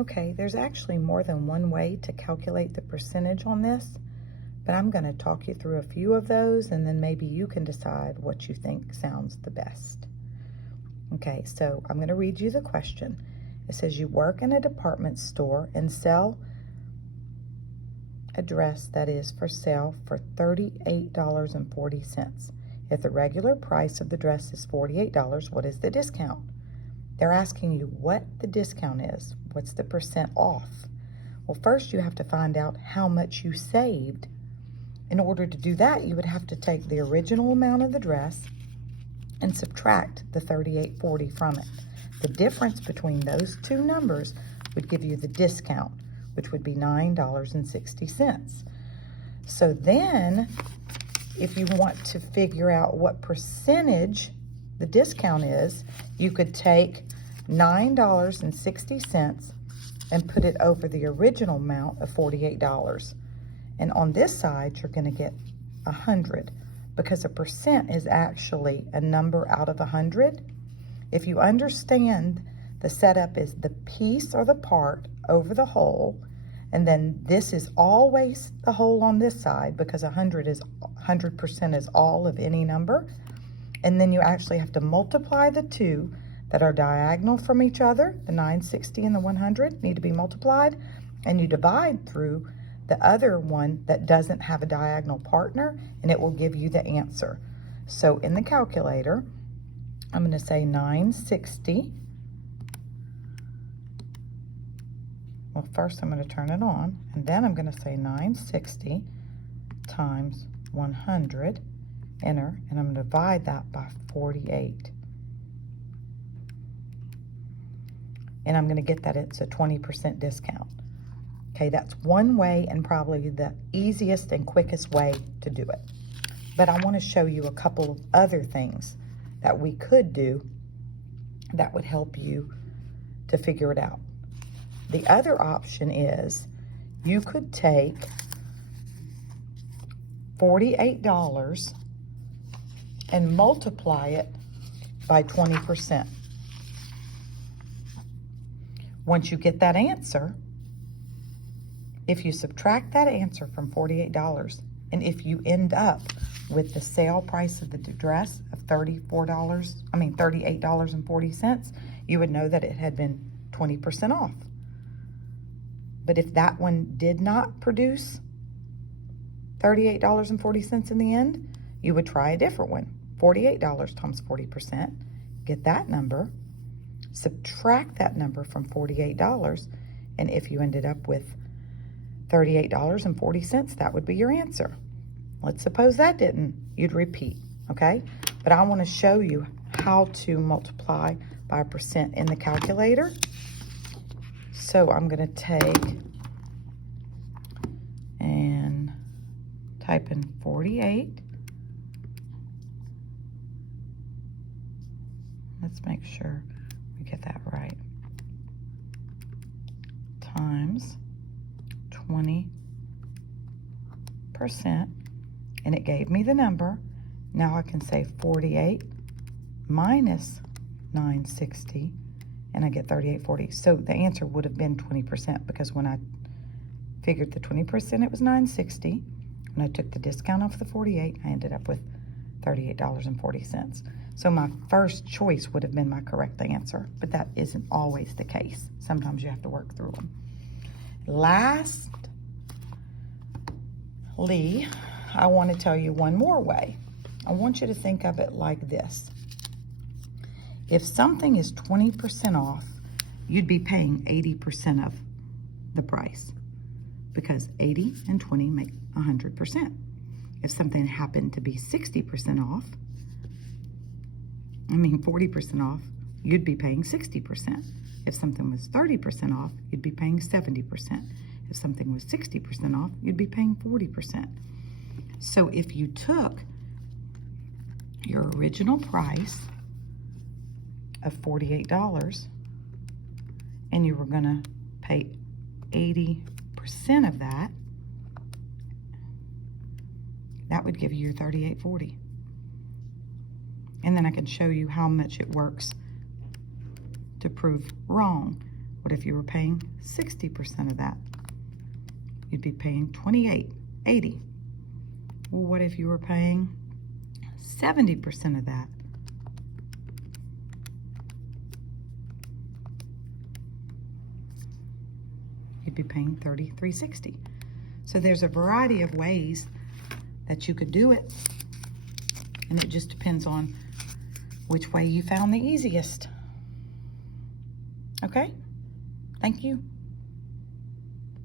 Okay, there's actually more than one way to calculate the percentage on this, but I'm going to talk you through a few of those, and then maybe you can decide what you think sounds the best. Okay, so I'm going to read you the question. It says you work in a department store and sell a dress that is for sale for $38.40. If the regular price of the dress is $48, what is the discount? They're asking you what the discount is. What's the percent off? Well, first you have to find out how much you saved. In order to do that, you would have to take the original amount of the dress and subtract the $38.40 from it. The difference between those two numbers would give you the discount, which would be $9.60. So then, if you want to figure out what percentage the discount is, you could take $9.60 and put it over the original amount of $48. And on this side, you're going to get 100, because a percent is actually a number out of 100. If you understand, the setup is the piece or the part over the whole, and then this is always the whole on this side, because 100% is all of any number. And then you actually have to multiply the two that are diagonal from each other. The 960 and the 100 need to be multiplied, and you divide through the other one that doesn't have a diagonal partner, and it will give you the answer. So in the calculator, I'm going to say 960. Well, first I'm going to turn it on, and then I'm going to say 960 times 100, enter, and I'm going to divide that by 48. And I'm going to get that it's a 20% discount. Okay, that's one way, and probably the easiest and quickest way to do it. But I want to show you a couple of other things that we could do that would help you to figure it out. The other option is you could take $48 and multiply it by 20%. Once you get that answer, if you subtract that answer from $48, and if you end up with the sale price of the dress of $38.40, you would know that it had been 20% off. But if that one did not produce $38.40 in the end, you would try a different one. $48 times 40%, get that number, subtract that number from $48, and if you ended up with $38.40, that would be your answer. Let's suppose that didn't, you'd repeat, okay? But I want to show you how to multiply by percent in the calculator. So I'm going to take and type in 48. Let's make sure we get that right. Times 20%, and it gave me the number. Now I can say 48 minus 960, and I get 38.40. So the answer would have been 20%, because when I figured the 20%, it was 960. When I took the discount off the 48, I ended up with $38.40. So my first choice would have been my correct answer, but that isn't always the case. Sometimes you have to work through them. Lastly, I want to tell you one more way. I want you to think of it like this. If something is 20% off, you'd be paying 80% of the price, because 80 and 20 make 100%. If something happened to be 60% off, 40% off, you'd be paying 60%. If something was 30% off, you'd be paying 70%. If something was 60% off, you'd be paying 40%. So if you took your original price of $48 and you were going to pay 80% of that, that would give you your $38.40. And then I can show you how much it works to prove wrong. What if you were paying 60% of that? You'd be paying $28.80. Well, what if you were paying 70% of that? You'd be paying $33.60. So there's a variety of ways that you could do it, and it just depends on which way you found the easiest. Okay? Thank you.